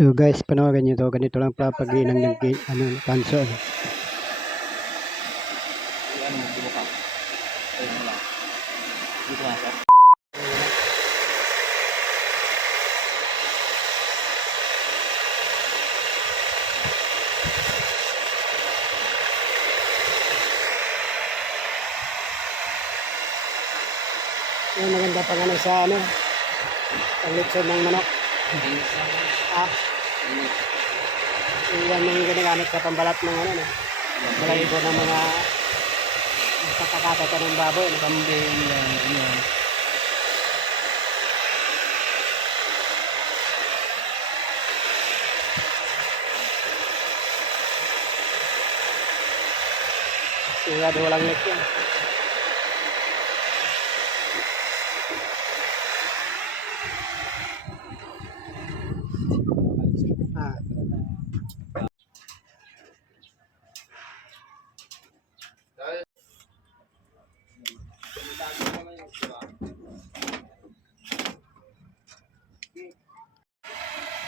So guys, panoorin nyo to. Ganito lang pala pag ng tanso. Ano mo, di mo pa? Ayun mo lang. Dito nga siya. Yung maganda pang sa panglitsod ng manok. Linis lang. Linis. Yan yung ginagamit sa pambalat ng balahibo ng mga kakakata ng baboy. Kambing yan. Ano. Sigurado walang leak yan.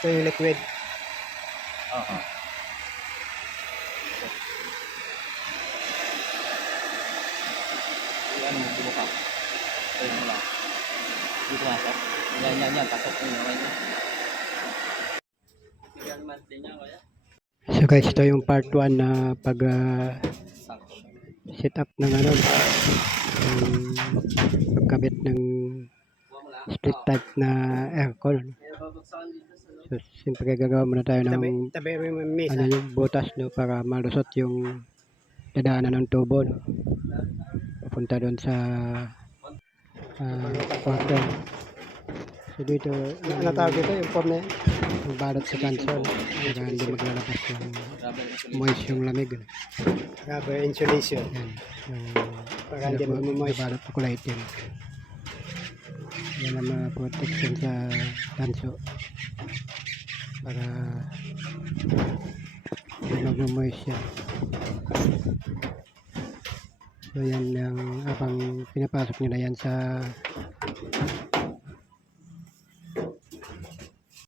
Ito yung liquid. Oo. Ano mo, di mo pa? Ayun mo lang. Dito nga siya. Yan. Pasok mo yung niya. Yan monthly niya, kaya? So guys, ito yung part 1 na pag set up ng yung pagkabit ng split type na aircon. So siyempre gagawa muna tayo ng yung butas para malusot yung dadaanan ng tubo papunta doon sa kwarto. So dito tawag dito yung form na yan, yung balot sa cancel para hindi maglalabas yung moist yung lamig. Rubber insulation yan, para hindi mag-moist. Balot na kulay itim yan ang mga protection sa tanso para hindi mag-moist siya. So yan yung apang pinapasok nila yan sa